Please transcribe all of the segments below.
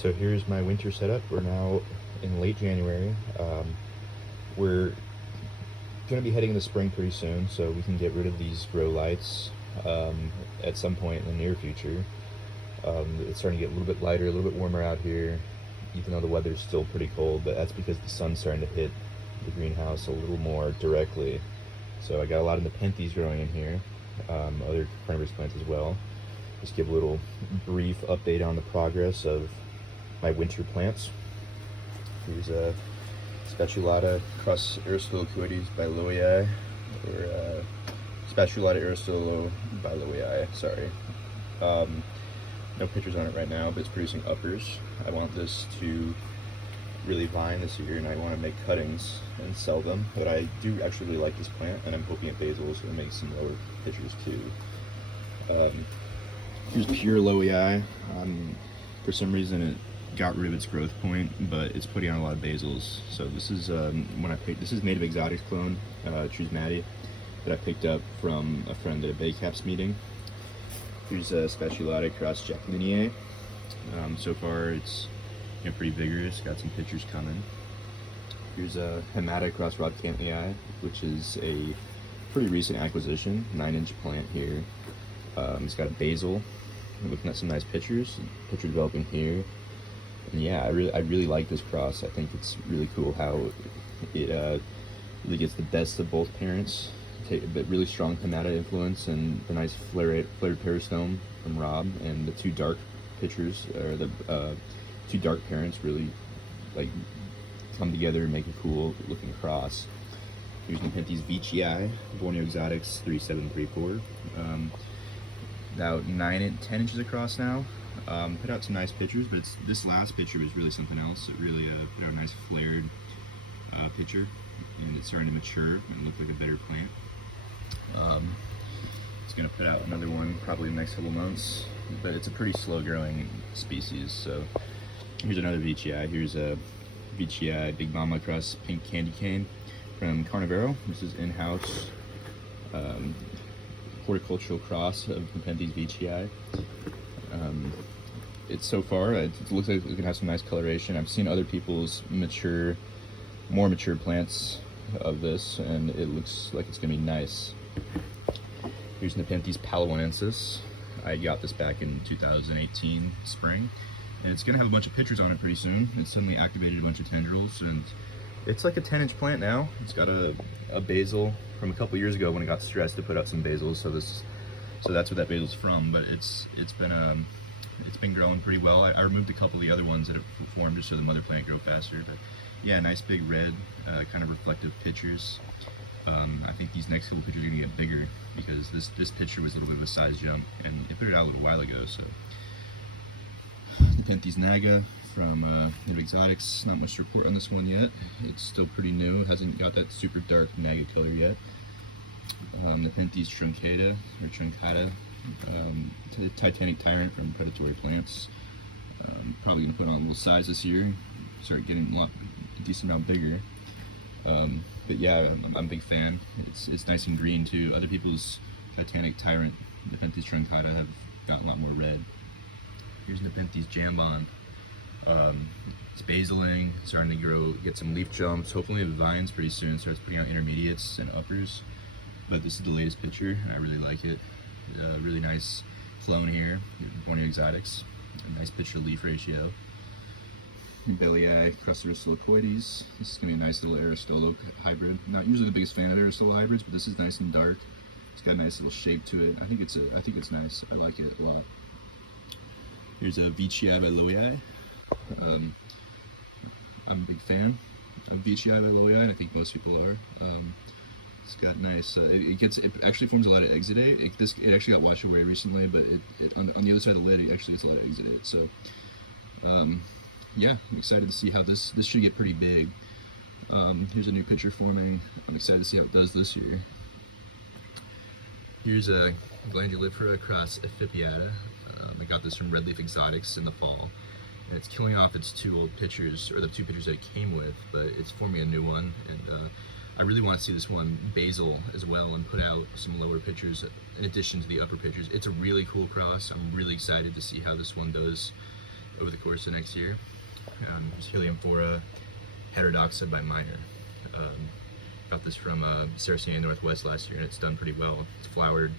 So here's my winter setup. We're now in late January. We're going to be heading into spring pretty soon, so we can get rid of these grow lights at some point in the near future. It's starting to get a little bit lighter, a little bit warmer out here, even though the weather's still pretty cold, but that's because the sun's starting to hit the greenhouse a little more directly. So I got a lot of Nepenthes growing in here, other carnivorous plants as well. Just give a little brief update on the progress of my winter plants. Here's a Spatulata cross Aristotelocoides biloei, or Spatulata aristotelobiloei, sorry. No pictures on it right now, but it's producing uppers. I want this to really vine this year, and I want to make cuttings and sell them, but I do actually really like this plant, and I'm hoping it basils so it makes some lower pitchers too. Here's pure Loei. For some reason it got rid of its growth point, but it's putting on a lot of basils. So this is this is Native Exotics clone, Choose Maddie, that I picked up from a friend at a Bay Caps meeting. Here's a Spatulata cross Jacquelinie. So far it's pretty vigorous, got some pictures coming. Here's a Hemata cross Rodcantlii, which is a pretty recent acquisition, 9-inch plant here. It's got a basil. I'm looking at some nice picture developing here. And yeah, I really like this cross. I think it's really cool how it really gets the best of both parents. But really strong Hemata influence and the nice flared peristome from Rob, and the two dark pictures, or the two dark parents, really like come together and make a cool looking cross. Here's Nepenthes Veitchii, Borneo Exotics 3734. About 9 and 10 inches across now. Put out some nice pictures, but this last picture was really something else. It really put out a nice flared picture, and it's starting to mature and look like a better plant. It's going to put out another one probably in the next couple months, but it's a pretty slow growing species. So here's another Veitchii. Here's a Veitchii Big Mama cross Pink Candy Cane from Carnivorous. This is in-house horticultural cross of Nepenthes Veitchii. It's so far, it looks like it can have some nice coloration. I've seen other people's more mature plants of this, and it looks like it's gonna be nice. Here's Nepenthes Palawanensis. I got this back in 2018 spring, and it's gonna have a bunch of pictures on it pretty soon. It suddenly activated a bunch of tendrils, and it's like a 10-inch plant now. It's got a basil from a couple years ago when it got stressed to put out some basils. So that's what that basil's from. But it's been growing pretty well. I removed a couple of the other ones that have formed just so the mother plant grow faster. But yeah, nice big red, kind of reflective pictures. I think these next couple pictures are gonna get bigger because this picture was a little bit of a size jump, and it put it out a little while ago. So Nepenthes Naga from Native Exotics. Not much to report on this one yet. It's still pretty new. It hasn't got that super dark Naga color yet. Nepenthes Truncata, or Truncata, Titanic Tyrant from Predatory Plants. Probably gonna put on a little size this year. Start getting a decent amount bigger. But yeah, I'm a big fan. It's nice and green too. Other people's Titanic Tyrant, Nepenthes Truncata, have gotten a lot more red. Here's Nepenthes Jambon. It's basiling, starting to get some leaf jumps. Hopefully it vines pretty soon, starts putting out intermediates and uppers. But this is the latest picture, and I really like it. Really nice clone here, Borneo Exotics. A nice pitch to leaf ratio. Bellii Carnivorous. This is gonna be a nice little Aristolo hybrid. Not usually the biggest fan of Aristolo hybrids, but this is nice and dark. It's got a nice little shape to it. I think it's nice. I like it a lot. Here's a Veitchii biloei. I'm a big fan of Veitchii biloei, and I think most people are. It's got nice. It actually forms a lot of exudate. It actually got washed away recently, but on the other side of the lid, it actually gets a lot of exudate. So, yeah, I'm excited to see how this should get pretty big. Here's a new picture forming. I'm excited to see how it does this year. Here's a Glandulifera cross Ephipiata. I got this from Red Leaf Exotics in the fall, and it's killing off its two old pictures, or the two pictures that it came with, but it's forming a new one, and I really want to see this one basil as well and put out some lower pictures in addition to the upper pictures. It's a really cool cross. I'm really excited to see how this one does over the course of next year. It's Heliumphora heterodoxa by Meyer. Got this from Saracenia Northwest last year, and it's done pretty well. It's flowered.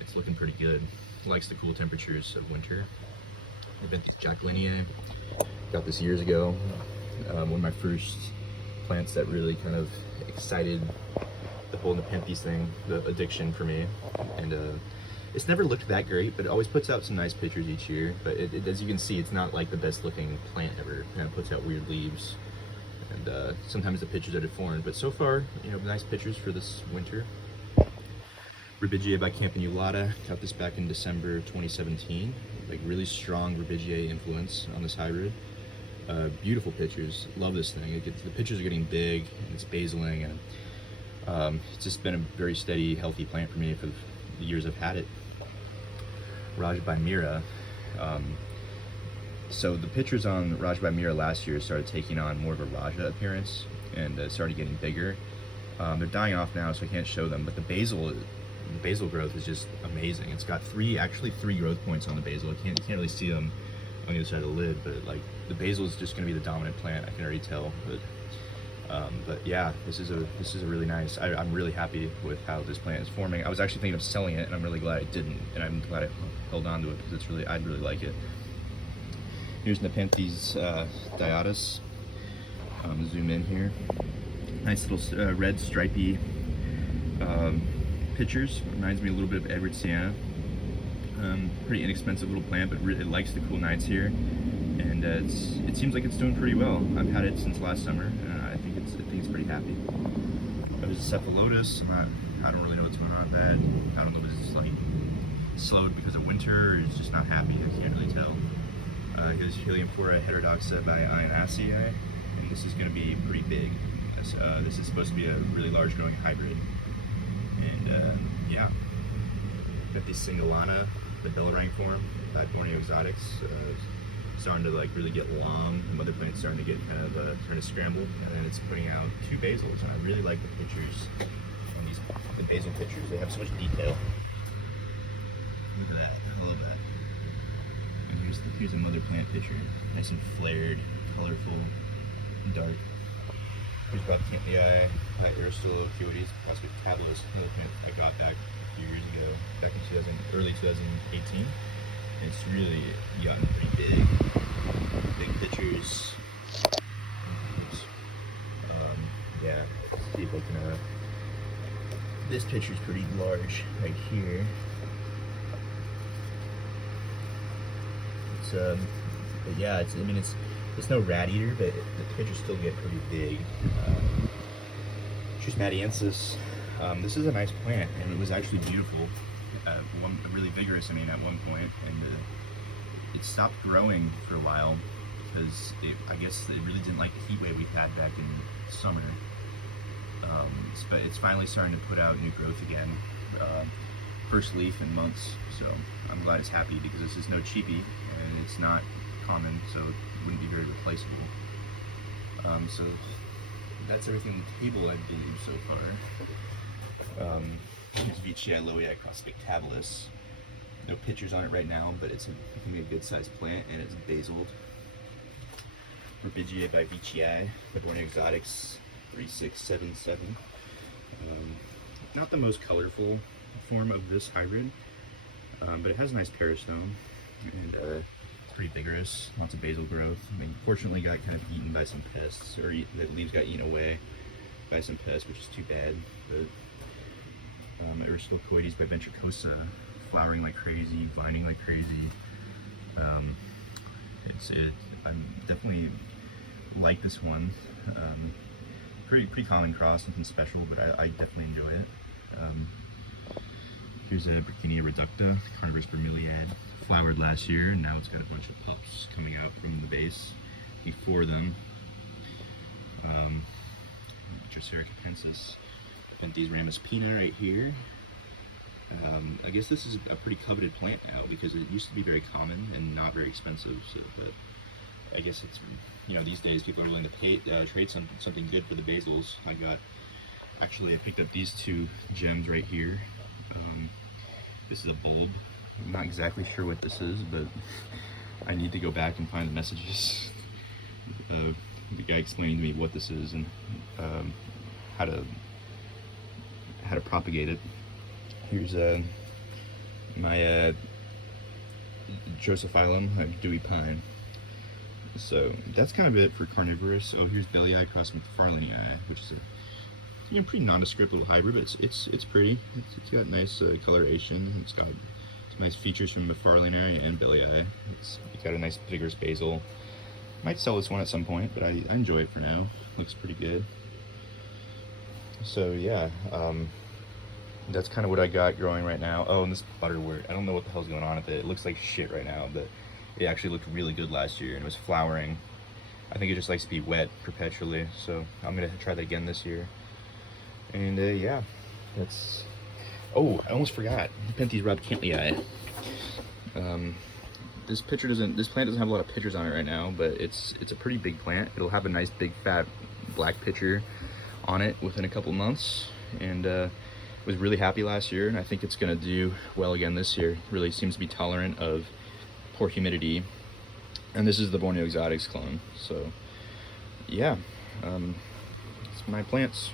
It's looking pretty good. It likes the cool temperatures of winter. Nepenthes Jacquelineae. Got this years ago. One of my first plants that really kind of excited the whole Nepenthes thing, the addiction for me. And it's never looked that great, but it always puts out some nice pictures each year. But as you can see, it's not like the best looking plant ever. It kind of puts out weird leaves. And sometimes the pictures are deformed, but so far, nice pictures for this winter. Rubigiae by Campanulata, got this back in December 2017. Like really strong Rubigiae influence on this hybrid. Beautiful pictures, love this thing. The pictures are getting big, and it's basiling, and it's just been a very steady, healthy plant for me for the years I've had it. Raj by Mira. So the pictures on Raj by Mira last year started taking on more of a Raja appearance and started getting bigger. They're dying off now, so I can't show them, but the basil growth is just amazing. It's got actually three growth points on the basil. You can't really see them on the other side of the lid, but like the basil is just going to be the dominant plant. I can already tell. But yeah, this is a really nice. I'm really happy with how this plant is forming. I was actually thinking of selling it, and I'm really glad I didn't, and I'm glad I held on to it because I'd really like it. Here's Nepenthes diotus. Zoom in here. Nice little red stripy pictures. Reminds me a little bit of Edward Sienna. Pretty inexpensive little plant, but it likes the cool nights here, and it seems like it's doing pretty well. I've had it since last summer, and I think it's pretty happy. There's a cephalotus. I don't really know what's going on with that. I don't know if it's like slowed because of winter, or it's just not happy. I can't really tell. Here's Heliumphora heterodoxa by Ionaceae, and this is going to be pretty big. This is supposed to be a really large growing hybrid, and yeah. Got this Singolana, the Bellarine form by Borneo Exotics, starting to like really get long. The mother plant's starting to get kind of scramble, and then it's putting out two basils. And I really like the pictures on the basil pictures. They have so much detail. Look at that! I love that. And here's a mother plant picture, nice and flared, colorful, dark. Here's Botaniae by Aristotelocuides, Prospectabulis, another plant I got back a few years ago, back in early 2018. And it's really gotten pretty big pictures. Oops. Yeah, see if I can. This picture's pretty large right here. But yeah, it's no rat eater, but the pictures still get pretty big. Trismatiensis. This is a nice plant, and it was actually beautiful. Really vigorous, at one point, and it stopped growing for a while because I guess it really didn't like the heat wave we had back in summer. But it's finally starting to put out new growth again. First leaf in months, so I'm glad it's happy because this is no cheapie and it's not common, so it wouldn't be very replaceable. So that's everything on the table, I believe, so far. Here's Veitchii loei Prospectabulis. No pictures on it right now, but it's becoming a good sized plant, and it's basiled. Rubigiae by Veitchii, by Borneo Exotics 3677. Not the most colorful form of this hybrid, but it has a nice peristome, and it's pretty vigorous, lots of basal growth. Fortunately got kind of eaten by some pests, or the leaves got eaten away by some pests, which is too bad. But Aristotelocuides by Ventricosa, flowering like crazy, vining like crazy. I definitely like this one. Pretty common cross, nothing special, but I definitely enjoy it. Here's a Burkinia reducta, Carnivorous bromeliad, flowered last year, and now it's got a bunch of pups coming out from the base before them. Drosera capensis, Nepenthes ramispina right here. I guess this is a pretty coveted plant now because it used to be very common and not very expensive. So, but I guess it's, these days people are willing to trade something good for the basils. I picked up these two gems right here. This is a bulb. I'm not exactly sure what this is, but I need to go back and find the messages of the guy explaining to me what this is and um, how to propagate it. Here's my Drosophilum, dewy pine. So that's kind of it for carnivorous. Oh, here's belly eye crossed with farley eye, which is a pretty nondescript little hybrid, but it's pretty. It's got nice coloration. It's got some nice features from the farley eye and belly eye. It's got a nice vigorous basal. Might sell this one at some point, but I enjoy it for now. Looks pretty good. So yeah, that's kind of what I got growing right now. Oh, and this butterwort, I don't know what the hell's going on with it. It looks like shit right now, but it actually looked really good last year and it was flowering. I think it just likes to be wet perpetually, so I'm gonna try that again this year. And yeah, that's. Oh, I almost forgot. Nepenthes Cantley. This plant doesn't have a lot of pictures on it right now, but it's a pretty big plant. It'll have a nice big fat black picture on it within a couple months, and was really happy last year, and I think it's gonna do well again this year. It really seems to be tolerant of poor humidity, and this is the Borneo Exotics clone. So yeah, it's my plants.